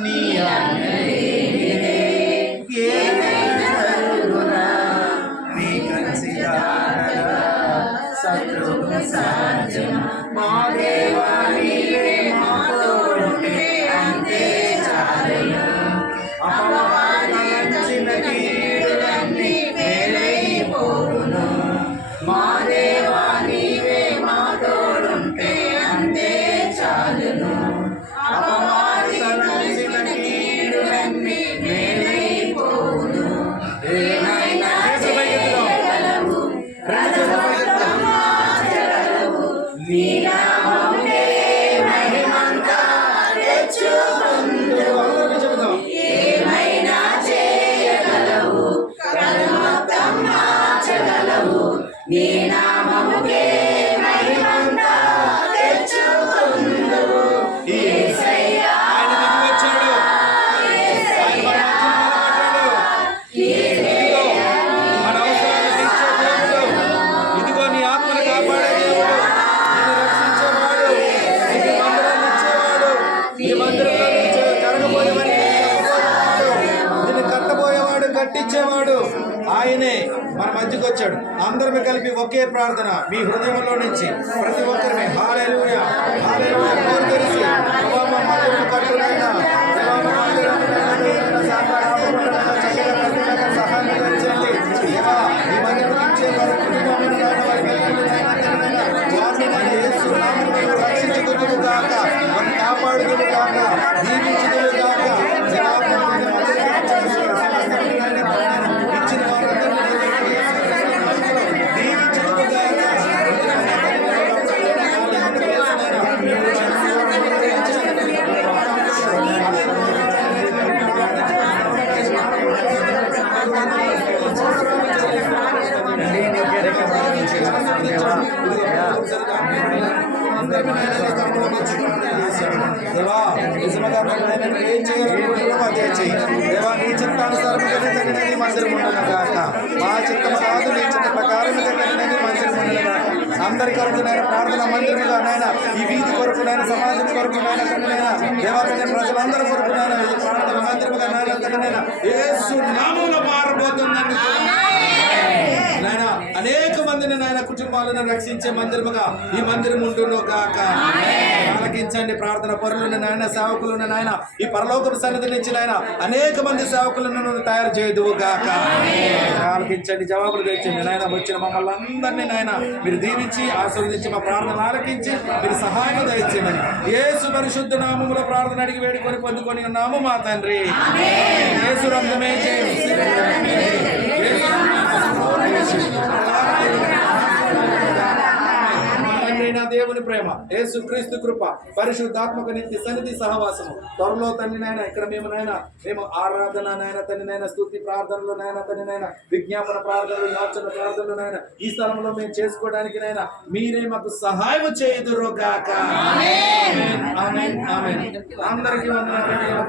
నీ ఆజ్ఞలేనిదే ఏదైనా జరుగునా, నీ కంచి దాటగా శత్రువుకు సాధ్యమా. మా దేవా నీవే మా తోడుంటే అంతే చాలును. అపవాదించిన కీడులన్నీ మేలైపోవును. మా దేవా నీవే మా తోడుంటే అంతే చాలును. అపవాదించిన కీడులన్నీ మేలైపోవును. ఏమైనా చేయగలవు, రజతమంతా మార్చగలవు. నీ నామముకే మహిమంతా తెచ్చుకొందువు. ఏమైనా చేయగలవు, రజతమంతం మార్చగలవు. నీ నామముకే మహిమంతా తెచ్చుకొందువు. యేసయ్యా కట్టించేవాడు ఆయనే మన మధ్యకు వచ్చాడు. అందరూ కలిపి ఒకే ప్రార్థన మీ హృదయంలో నుంచి ప్రతి ఒక్కరిని హల్లెలూయా హల్లెలూయా కోరు తెలిసి కట్టునైనా రక్షించుకుని కాక కాపాడుకుని కాక జీవించుకుని కాక దేవా నిజంగా ఏం చేయాలనుకుంటున్నావో అదే చెయ్యి. దేవా నీ చిత్తానుసారంగానే తగినది మందిరం ఉండను కాక. మా చిత్తము కాదు నీ చిత్త ప్రకారమే తగినది మందిరం ఉండను కాక. అందరి కొరకు నేను ప్రార్థన మందిరముగా నాయన ఈ వీధి కొరకు నేను సమాజం కొరకు నాయన తండ్రినైనా దేవా తండ్రి ప్రజలందరి కొరకు నేను ఈ ప్రార్థన మందిరముగా నాయన తండ్రినైనా యేసు నామములో మారబోతుందని నాయన అనేక మందిని నాయన కుటుంబాలను రక్షించే మందిరముగా ఈ మందిరం ఉండును గాక. ఆలకించండి ప్రార్థన పరులను నాయన సేవకులను నాయన ఈ పరలోకపు సన్నిధి నుంచి నాయన అనేక మంది సేవకులను తయారు చేయదువు గాక. ఆలకించండి, జవాబులు తెచ్చండి నాయన. వచ్చిన మమ్మల్ని అందరినీ నాయన మీరు దీవించి ఆశీర్వదించి మా ప్రార్థన ఆలకించి మీరు సహాయం దయచేయండి. యేసు పరిశుద్ధ నామములో ప్రార్థన అడిగి వేడుకొని పొందుకొని ఉన్నాము మా తండ్రి. యేసు రంగమే దేవుని ప్రేమ, యేసు క్రీస్తు కృప, పరిశుద్ధాత్మక నిత్య సన్నిధి సహవాసము త్వరలో తండ్రి నాయన ఇక్కడ మేము ఆరాధన నాయన తండ్రి నాయన స్తుతి ప్రార్థనలు నాయన తండ్రి నాయన విజ్ఞాపన ప్రార్థనలు యాచన ప్రార్థనలు నాయన ఈ స్థలంలో మేము చేసుకోవడానికి నాయన మీరే మాకు సహాయం చేయుదురు గాక. ఆమేన్ ఆమేన్ ఆమేన్. అందరికీ వందనాలు.